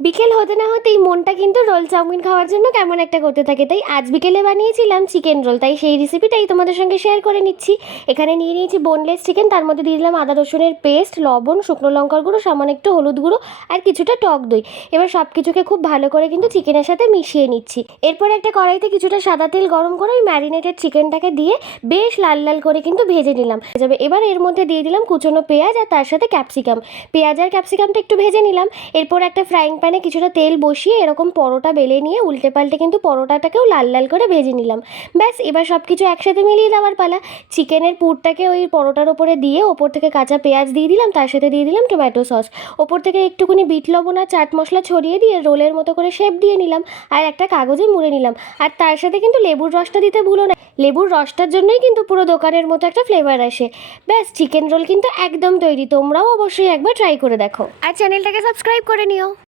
বিকেল হতে না হতেই মনটা কিন্তু রোল চাউমিন খাওয়ার জন্য কেমন একটা করতে থাকে, তাই আজ বিকেলে বানিয়েছিলাম চিকেন রোল। তাই সেই রেসিপিটাই তোমাদের সঙ্গে শেয়ার করে নিচ্ছি। এখানে নিয়ে নিয়েছি বোনলেস চিকেন, তার মধ্যে দিয়ে দিলাম আদা রসুনের পেস্ট, লবণ, শুকনো লঙ্কার গুঁড়ো, সামান্য একটু হলুদ গুঁড়ো আর কিছুটা টক দই। এবার সব কিছুকে খুব ভালো করে কিন্তু চিকেনের সাথে মিশিয়ে নিচ্ছি। এরপর একটা কড়াইতে কিছুটা সাদা তেল গরম করে ওই ম্যারিনেটেড চিকেনটাকে দিয়ে বেশ লাল লাল করে কিন্তু ভেজে নিলাম। এবার এর মধ্যে দিয়ে দিলাম কুচনো পেঁয়াজ আর তার সাথে ক্যাপসিকাম। পেঁয়াজ আর ক্যাপসিকামটা একটু ভেজে নিলাম। এরপর একটা ফ্রাইং প্যানে কিছুটা তেল বসিয়ে এরকম পরোটা বেলে নিয়ে উল্টে পাল্টে কিন্তু পরোটাটাকেও লাল লাল করে ভেজে নিলাম। ব্যাস, এবার সব কিছু একসাথে মিলিয়ে দেওয়ার পালা। চিকেনের পুরটাকে ওই পরোটার ওপরে দিয়ে ওপর থেকে কাঁচা পেঁয়াজ দিয়ে দিলাম, তার সাথে দিয়ে দিলাম টমেটো সস। ওপর থেকে একটুখানি বিট লবণ আর চাট মশলা ছড়িয়ে দিয়ে রোলের মতো করে শেপ দিয়ে নিলাম আর একটা কাগজে মুড়ে নিলাম। আর তার সাথে কিন্তু লেবুর রসটা দিতে ভুলো না। লেবুর রসটার জন্যই কিন্তু পুরো দোকানের মতো একটা ফ্লেভার আসে। ব্যাস, চিকেন রোল কিন্তু একদম তৈরি। তোমরাও অবশ্যই একবার ট্রাই করে দেখো আর চ্যানেলটাকে সাবস্ক্রাইব করে নিও।